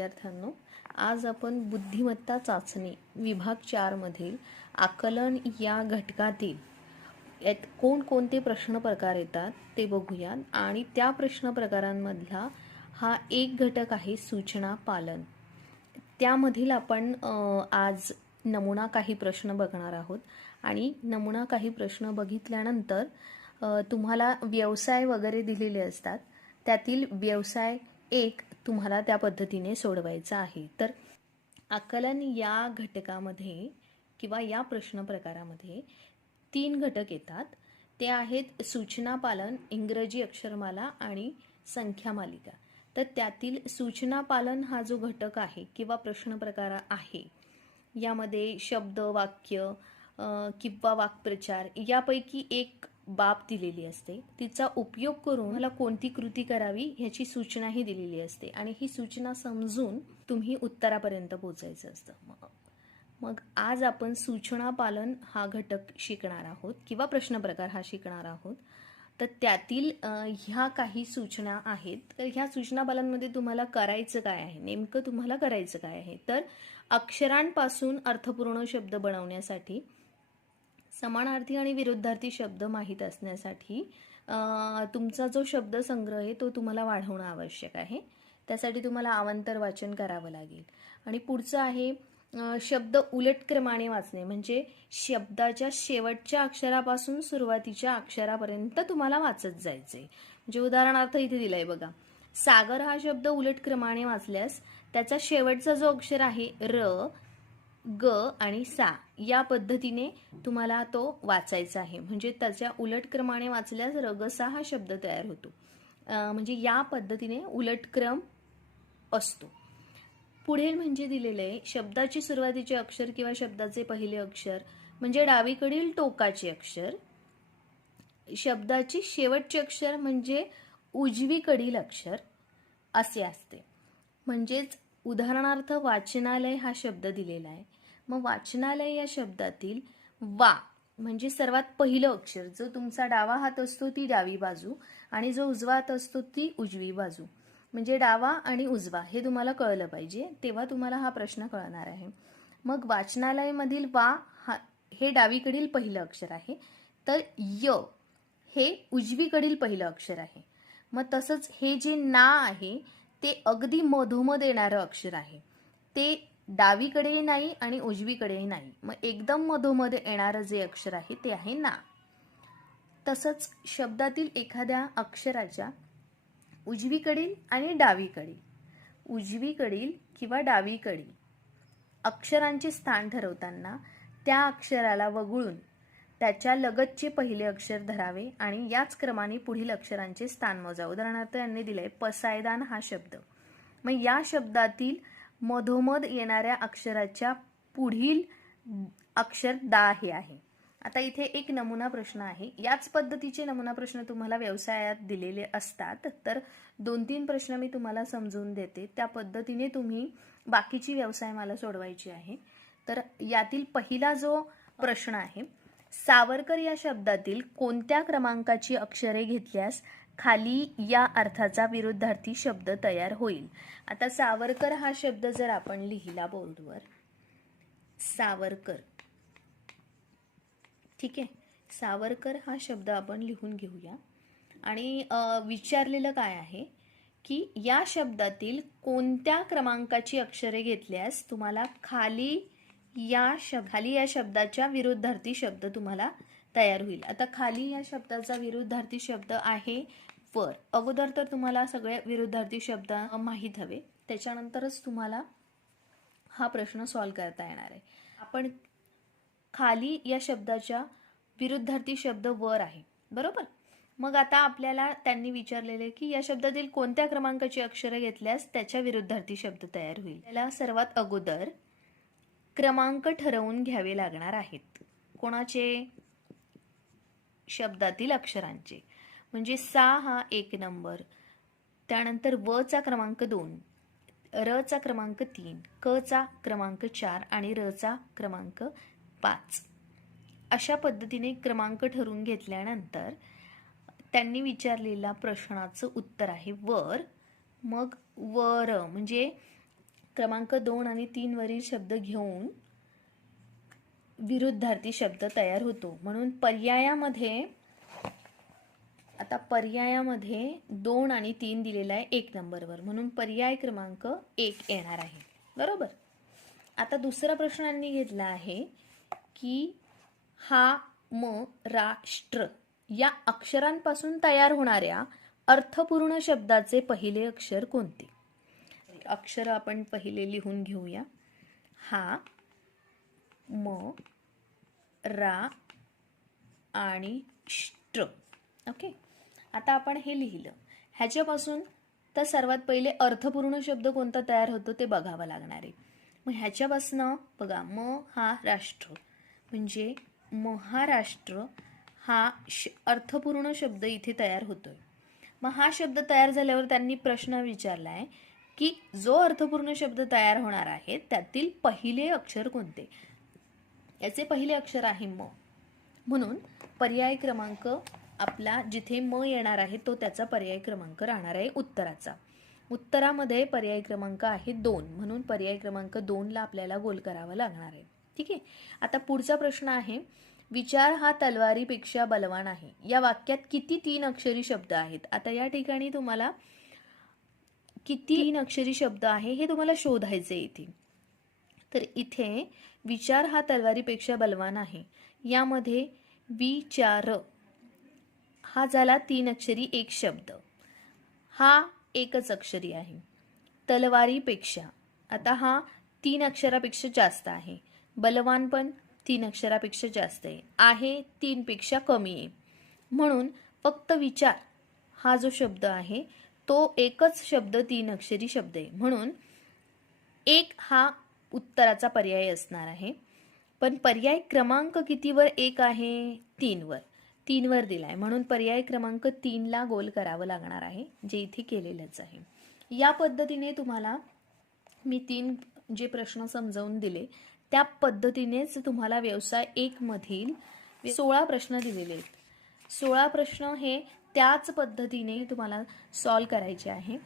विद्यार्थ्यांनो, आज आपण बुद्धिमत्ता चाचणी विभाग 4 मधील आकलन या घटकातील कोणकोणते प्रश्न प्रकार येतात ते बघूया. आणि त्या प्रश्न प्रकारांमधला हा एक घटक आहे सूचना पालन. त्यामधील आपण आज नमुना काही प्रश्न बघणार आहोत आणि नमुना काही प्रश्न बघितल्यानंतर तुम्हाला व्यवसाय वगैरे दिलेले असतात. त्यातील व्यवसाय 1 तुम्हाला त्या पद्धतीने सोडवायचा आहे. तर आकलन या घटकामध्ये किंवा या प्रश्न प्रकारामध्ये 3 घटक येतात. ते आहेत सूचना पालन, इंग्रजी अक्षरमाला आणि संख्या मालिका. तर त्यातील सूचना पालन हा जो घटक आहे किंवा प्रश्न प्रकार आहे, यामध्ये शब्द, वाक्य किंवा वाक्प्रचार यापैकी एक बाब दिलेली असते. तिचा उपयोग करून मला कोणती कृती करावी ह्याची सूचनाही दिलेली असते आणि ही सूचना समजून तुम्ही उत्तरापर्यंत पोहोचायचं असतं. मग आज आपण सूचना पालन हा घटक शिकणार आहोत किंवा प्रश्न प्रकार हा शिकणार आहोत. तर त्यातील ह्या काही सूचना आहेत. तर ह्या सूचना पालनमध्ये तुम्हाला करायचं काय आहे, नेमकं तुम्हाला करायचं काय आहे, तर अक्षरांपासून अर्थपूर्ण शब्द बनवण्यासाठी, समानार्थी आणि विरुद्धार्थी शब्द माहीत असण्यासाठी तुमचा जो शब्दसंग्रह आहे तो तुम्हाला वाढवणं आवश्यक आहे. त्यासाठी तुम्हाला अवांतर वाचन करावं लागेल. आणि पुढचं आहे शब्द उलट क्रमाने वाचणे, म्हणजे शब्दाच्या शेवटच्या अक्षरापासून सुरुवातीच्या अक्षरापर्यंत तुम्हाला वाचत जायचंय. म्हणजे उदाहरणार्थ इथे दिलंय बघा, सागर हा शब्द उलट क्रमाने वाचल्यास त्याचा शेवटचा जो अक्षर आहे र, ग आणि सा या पद्धतीने तुम्हाला तो वाचायचा आहे. म्हणजे त्याच्या उलट क्रमाने वाचल्यास रगसा हा शब्द तयार होतो. म्हणजे या पद्धतीने उलट क्रम असतो. पुढे म्हणजे दिलेले आहे शब्दाची सुरुवातीचे अक्षर किंवा शब्दाचे पहिले अक्षर म्हणजे डावीकडील टोकाचे अक्षर, शब्दाची शेवटचे अक्षर म्हणजे उजवीकडील अक्षर असे असते. म्हणजेच उदाहरणार्थ वाचनालय हा शब्द दिलेला आहे. मग वाचनालय या शब्दातील वा म्हणजे सर्वात पहिलं अक्षर, जो तुमचा डावा हात असतो ती डावी बाजू आणि जो उजवा हात असतो ती उजवी बाजू, म्हणजे डावा आणि उजवा हे तुम्हाला कळलं पाहिजे, तेव्हा तुम्हाला हा प्रश्न कळणार आहे. मग वाचनालयामधील वा हे डावीकडील पहिलं अक्षर आहे, तर य हे उजवीकडील पहिलं अक्षर आहे. मग तसंच हे जे ना आहे ते अगदी मधोमध येणारं अक्षर आहे. ते डावीकडेही नाही आणि उजवीकडेही नाही, मग एकदम मधोमध येणारं जे अक्षर आहे ते आहे ना. तसंच शब्दातील एखाद्या अक्षराच्या उजवीकडील आणि उजवीकडील किंवा डावीकडील अक्षरांचे स्थान ठरवताना त्या अक्षराला वगळून त्याच्या लगतचे पहिले अक्षर धरावे आणि याच क्रमाने पुढील अक्षरांचे स्थान मोजावे. उदाहरणार्थ यांनी दिलंय पसायदान हा शब्द, मग या शब्दातील मधोमध येणाऱ्या अक्षराच्या पुढील अक्षर दा हे आहे. आता इथे एक नमुना प्रश्न आहे. याच पद्धतीचे नमुना प्रश्न तुम्हाला व्यवसायात दिलेले असतात. तर 2-3 प्रश्न मी तुम्हाला समजून देते, त्या पद्धतीने तुम्ही बाकीची व्यवसाय मला सोडवायची आहे. तर यातील पहिला जो प्रश्न आहे, सावरकर या शब्दातील कोणत्या क्रमांकाची अक्षरे घेतल्यास खाली या अर्थाचा विरुद्धार्थी शब्द तयार होईल. आता सावरकर हा शब्द जर आपण लिहिला बोर्डवर, सावरकर, ठीक आहे, सावरकर हा शब्द आपण लिहून घेऊया. आणि विचारलेलं काय आहे की या शब्दातील कोणत्या क्रमांकाची अक्षरे घेतल्यास तुम्हाला खाली या शब्दाच्या विरुद्धार्थी शब्द तुम्हाला तयार होईल. आता खाली या शब्दाचा विरुद्धार्थी शब्द आहे वर. अगोदर तर तुम्हाला सगळे विरुद्धार्थी शब्द माहीत हवे, त्याच्यानंतरच तुम्हाला हा प्रश्न सॉल्व्ह करता येणार आहे. आपण खाली या शब्दाच्या विरुद्धार्थी शब्द वर आहे, बरोबर. मग आता आपल्याला त्यांनी विचारलेले की या शब्दातील कोणत्या क्रमांकाची अक्षरे घेतल्यास त्याच्या विरुद्धार्थी शब्द तयार होईल. त्याला सर्वात अगोदर क्रमांक ठरवून घ्यावे लागणार आहेत. कोणाचे? शब्दातील अक्षरांचे. म्हणजे सा हा 1 नंबर, त्यानंतर व चा क्रमांक 2, र चा क्रमांक 3, क चा क्रमांक 4 आणि र चा क्रमांक 5. अशा पद्धतीने क्रमांक ठरवून घेतल्यानंतर त्यांनी विचारलेल्या प्रश्नाचं उत्तर आहे वर. मग वर म्हणजे क्रमांक 2 आणि 3 वरील शब्द घेऊन विरुद्धार्थी शब्द तयार होतो. म्हणून पर्यायामध्ये 2 आणि 3 दिलेला आहे 1 नंबरवर, म्हणून पर्याय क्रमांक 1 येणार आहे. बरोबर. आता दुसरा प्रश्न यांनी घेतला आहे की हा म राष्ट्र या अक्षरांपासून तयार होणाऱ्या अर्थपूर्ण शब्दाचे पहिले अक्षर कोणते. अक्षर आपण पहिले लिहून घेऊया. हा, म, रा आणि श्ट्र. ओके. आता आपण हे लिहिलं. ह्याच्यापासून तर सर्वात पहिले अर्थपूर्ण शब्द कोणता तयार होतो ते बघावं लागणार आहे. मग ह्याच्यापासनं बघा, म हा राष्ट्र म्हणजे महाराष्ट्र हा अर्थपूर्ण शब्द इथे तयार होतोय. मग हा शब्द तयार झाल्यावर त्यांनी प्रश्न विचारला आहे की जो अर्थपूर्ण शब्द तयार होणार आहे त्यातील पहिले अक्षर कोणते. याचे पहिले अक्षर आहे म, म्हणून पर्याय क्रमांक आपला जिथे म येणार आहे तो त्याचा पर्याय क्रमांक राहणार आहे उत्तराचा. उत्तरामध्ये पर्याय क्रमांक आहे 2, म्हणून पर्याय क्रमांक 2 ला आपल्याला गोल करावं लागणार आहे. ठीक आहे. आता पुढचा प्रश्न आहे, विचार हा तलवारीपेक्षा बलवान आहे. या वाक्यात किती 3 अक्षरी शब्द आहेत. आता या ठिकाणी तुम्हाला किती 3 अक्षरी शब्द आहे हे तुम्हाला शोधायचे इथे. तर इथे विचार हा तलवारीपेक्षा बलवान आहे, यामध्ये विचार हा झाला 3 अक्षरी एक शब्द, हा एकच अक्षरी आहे. तलवारीपेक्षा आता हा 3 अक्षरापेक्षा जास्त आहे. बलवान पण 3 अक्षरापेक्षा जास्त आहे 3 पेक्षा कमी आहे. म्हणून फक्त विचार हा जो शब्द आहे तो एकच शब्द 3 अक्षरी शब्द आहे, म्हणून 1 हा उत्तराचा पर्याय असणार आहे. पण पर्याय क्रमांक कितीवर 1 आहे, 3 वर. 3 वर दिलाय, म्हणून पर्याय क्रमांक 3 ला गोल करावं लागणार आहे, जे इथे केलेलंच आहे. या पद्धतीने तुम्हाला मी 3 जे प्रश्न समजावून दिले त्या पद्धतीनेच तुम्हाला व्यवसाय 1 मधील 16 प्रश्न दिलेले आहेत. 16 प्रश्न हे त्याच पद्धतीने तुम्हाला सॉल्व करायचे आहे.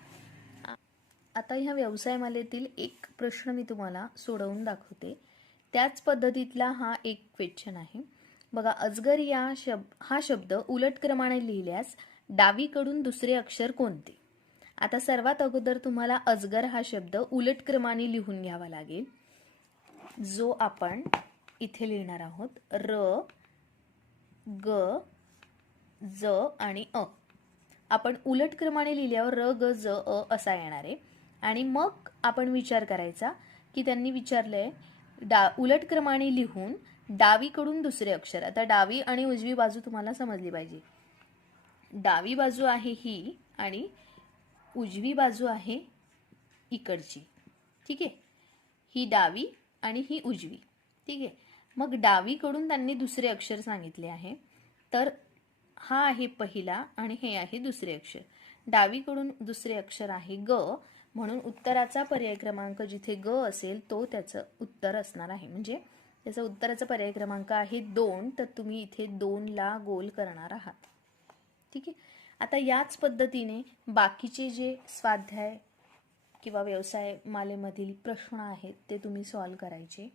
आता ह्या व्यवसायमालेतील एक प्रश्न मी तुम्हाला सोडवून दाखवते. त्याच पद्धतीतला हा एक क्वेश्चन आहे. बघा, अजगर हा शब्द उलट क्रमाने लिहिल्यास डावीकडून दुसरे अक्षर कोणते. आता सर्वात अगोदर तुम्हाला अजगर हा शब्द उलट क्रमाने लिहून घ्यावा लागेल, जो आपण इथे लिहिणार आहोत. र, ग, ज आणि अ. आपण उलट क्रमाने लिहिल्यावर र, ग, ज, अ असा येणार आहे. आणि मग आपण विचार करायचा की त्यांनी विचारलंय उलट क्रमाने लिहून डावीकडून दुसरे अक्षर. आता डावी आणि उजवी बाजू तुम्हाला समजली पाहिजे. डावी बाजू आहे ही आणि उजवी बाजू आहे इकडची. ठीक आहे. ही डावी आणि ही उजवी. ठीक आहे. मग डावीकडून त्यांनी दुसरे अक्षर सांगितले आहे, तर हा आहे पहिला आणि हे आहे दुसरे अक्षर. डावीकडून दुसरे अक्षर आहे ग, म्हणून उत्तराचा पर्याय क्रमांक जिथे ग असेल तो त्याचं उत्तर असणार आहे. म्हणजे त्याचा उत्तराचा पर्याय क्रमांक आहे 2, तर तुम्ही इथे 2 ला गोल करणार आहात. ठीक आहे. आता याच पद्धतीने बाकीचे जे स्वाध्याय किंवा व्यवसाय मालेमधील प्रश्न आहेत ते तुम्ही सॉल्व करायचे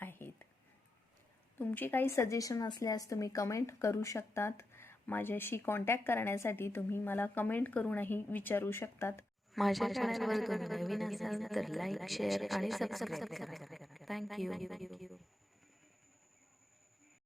आहेत. तुमचे काही सजेशन असल्यास तुम्ही कमेंट करू शकतात. माझ्याशी कॉन्टॅक्ट करण्यासाठी तुम्ही मला कमेंट करूनही विचारू शकतात. माझ्या चॅनलवर तुम्ही नवीन असाल तर लाईक, शेअर आणि सबस्क्राईब करा. थँक्यू.